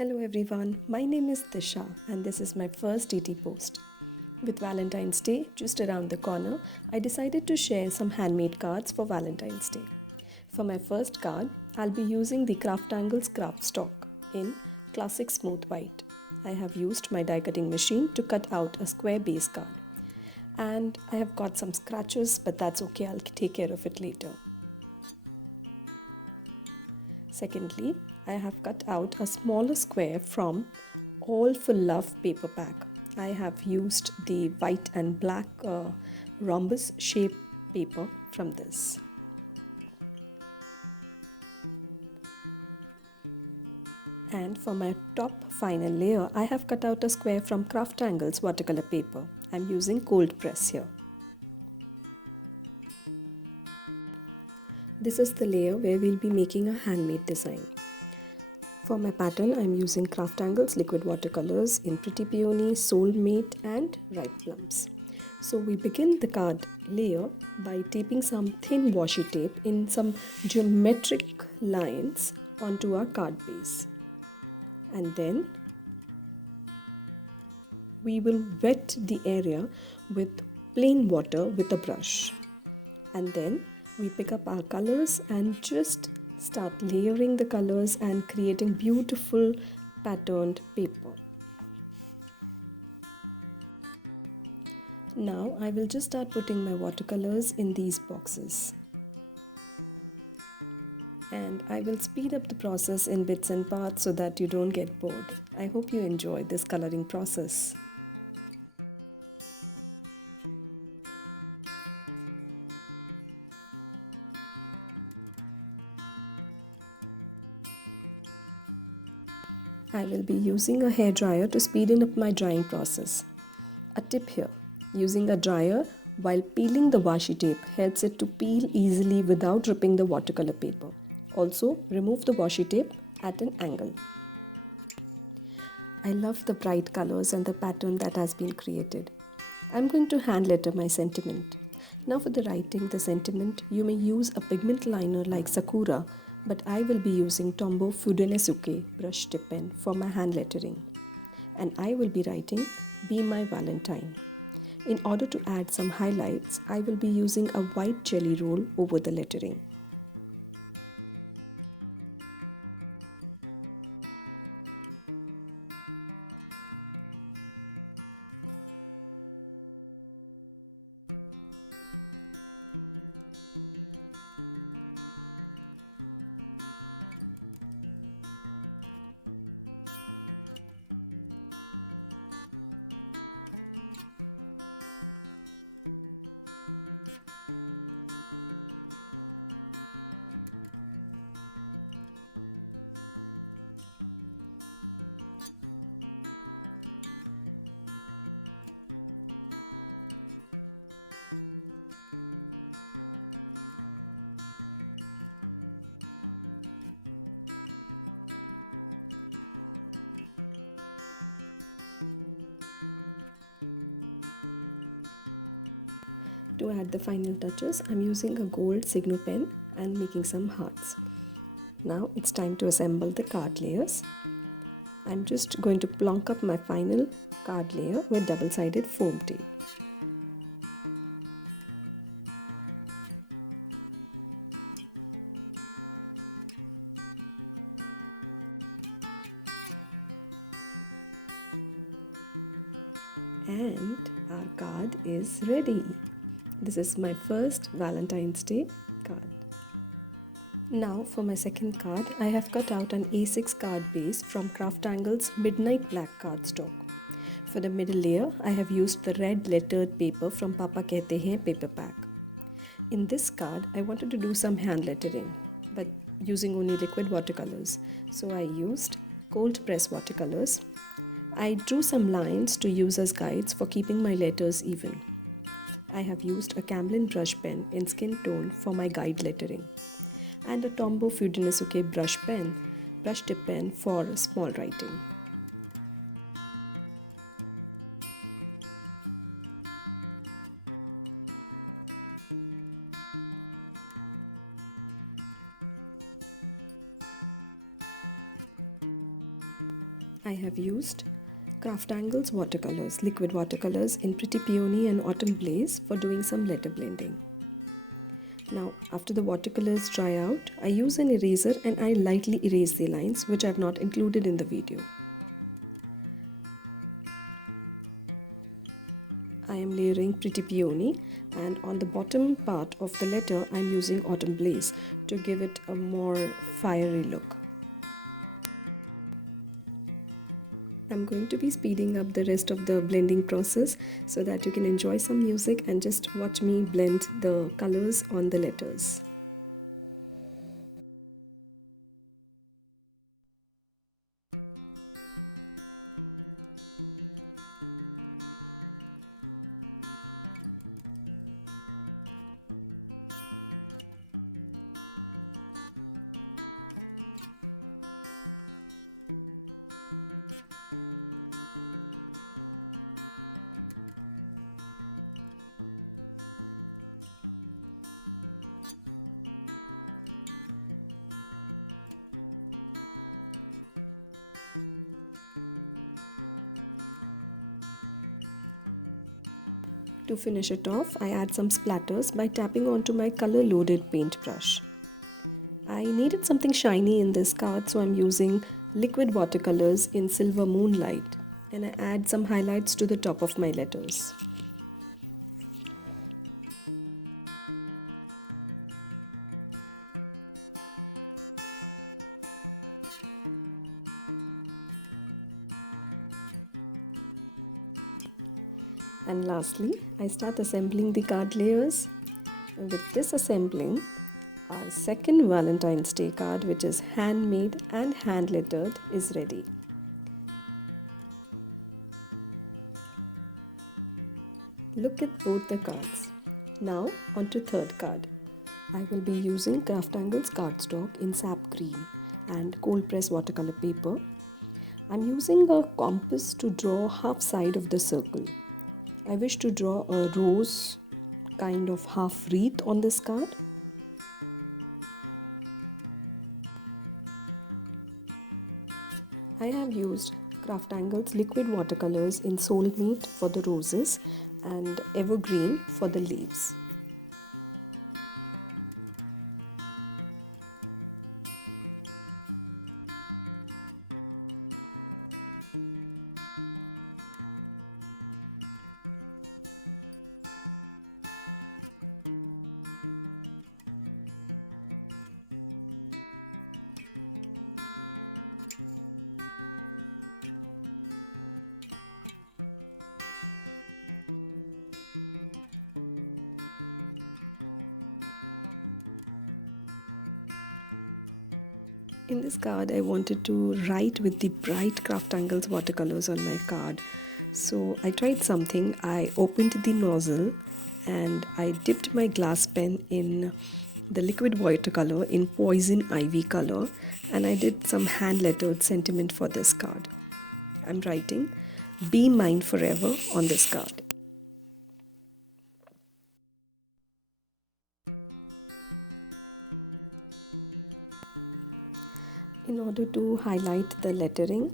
Hello everyone, my name is Disha and this is my first DT post. With Valentine's Day just around the corner, I decided to share some handmade cards for Valentine's Day. For my first card, I'll be using the CrafTangles craft stock in classic smooth white. I have used my die cutting machine to cut out a square base card. And I have got some scratches, but that's okay, I'll take care of it later. Secondly, I have cut out a smaller square from All for Love paper pack. I have used the white and black rhombus shape paper from this. And for my top final layer, I have cut out a square from CrafTangles watercolor paper. I'm using cold press here. This is the layer where we'll be making a handmade design. For my pattern, I'm using CrafTangles liquid watercolors in Pretty Peony, Soulmate and Ripe Plums. So we begin the card layer by taping some thin washi tape in some geometric lines onto our card base. And then we will wet the area with plain water with a brush. And then we pick up our colors and just start layering the colors and creating beautiful patterned paper. Now I will just start putting my watercolors in these boxes. And I will speed up the process in bits and parts so that you don't get bored. I hope you enjoy this coloring process. I will be using a hairdryer to speeden up my drying process. A tip here, using a dryer while peeling the washi tape helps it to peel easily without ripping the watercolor paper. Also, remove the washi tape at an angle. I love the bright colors and the pattern that has been created. I'm going to hand letter my sentiment. Now for the writing the sentiment, you may use a pigment liner like Sakura, but I will be using Tombow Fudenesuke brush tip pen for my hand lettering. And I will be writing Be My Valentine. In order to add some highlights, I will be using a white jelly roll over the lettering. To add the final touches, I'm using a gold Signo pen and making some hearts. Now it's time to assemble the card layers. I'm just going to plonk up my final card layer with double-sided foam tape. And our card is ready. This is my first Valentine's Day card. Now for my second card, I have cut out an A6 card base from CrafTangles Midnight Black cardstock. For the middle layer, I have used the red lettered paper from Papa Kehte Hain paper pack. In this card, I wanted to do some hand lettering, but using only liquid watercolors. So I used cold press watercolors. I drew some lines to use as guides for keeping my letters even. I have used a Camlin brush pen in skin tone for my guide lettering and a Tombow Fudenesuke brush tip pen for small writing. used CrafTangles watercolors, liquid watercolors in Pretty Peony and Autumn Blaze for doing some letter blending. Now, after the watercolors dry out, I use an eraser and I lightly erase the lines which are not included in the video. I am layering Pretty Peony, and on the bottom part of the letter I am using Autumn Blaze to give it a more fiery look. I'm going to be speeding up the rest of the blending process so that you can enjoy some music and just watch me blend the colors on the letters. To finish it off, I add some splatters by tapping onto my color-loaded paintbrush. I needed something shiny in this card, so I'm using liquid watercolors in Silver Moonlight, and I add some highlights to the top of my letters. And lastly, I start assembling the card layers. With this assembling, our second Valentine's Day card, which is handmade and hand-lettered, is ready. Look at both the cards. Now onto third card. I will be using CrafTangles cardstock in sap green and cold press watercolor paper. I'm using a compass to draw half side of the circle. I wish to draw a rose kind of half wreath on this card. I have used CrafTangles liquid watercolors in Soulmate for the roses and Evergreen for the leaves. In this card, I wanted to write with the bright CrafTangles watercolors on my card. So I tried something. I opened the nozzle and I dipped my glass pen in the liquid watercolor in Poison Ivy color, and I did some hand-lettered sentiment for this card. I'm writing, "Be mine forever" on this card. In order to highlight the lettering,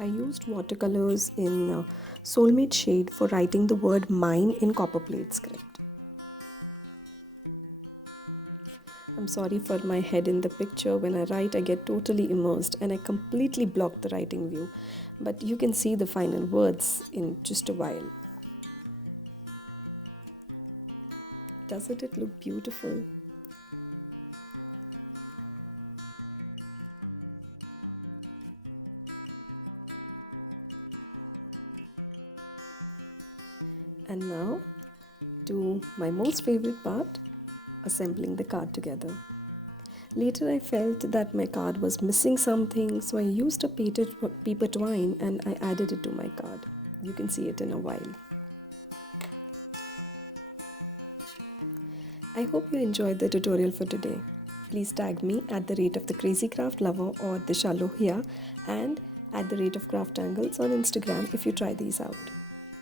I used watercolors in Soulmate shade for writing the word mine in copperplate script. I'm sorry for my head in the picture. When I write, I get totally immersed and I completely block the writing view. But you can see the final words in just a while. Doesn't it look beautiful? And now to my most favorite part, assembling the card together. Later I felt that my card was missing something, so I used a paper twine and I added it to my card. You can see it in a while. I hope you enjoyed the tutorial for today. Please tag me at the rate of the Crazy Craft Lover or Disha and at the rate of CrafTangles on Instagram if you try these out.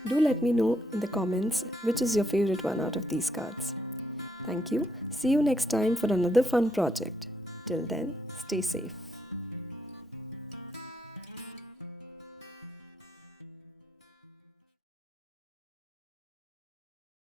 Do let me know in the comments which is your favorite one out of these cards. Thank you. See you next time for another fun project. Till then, stay safe.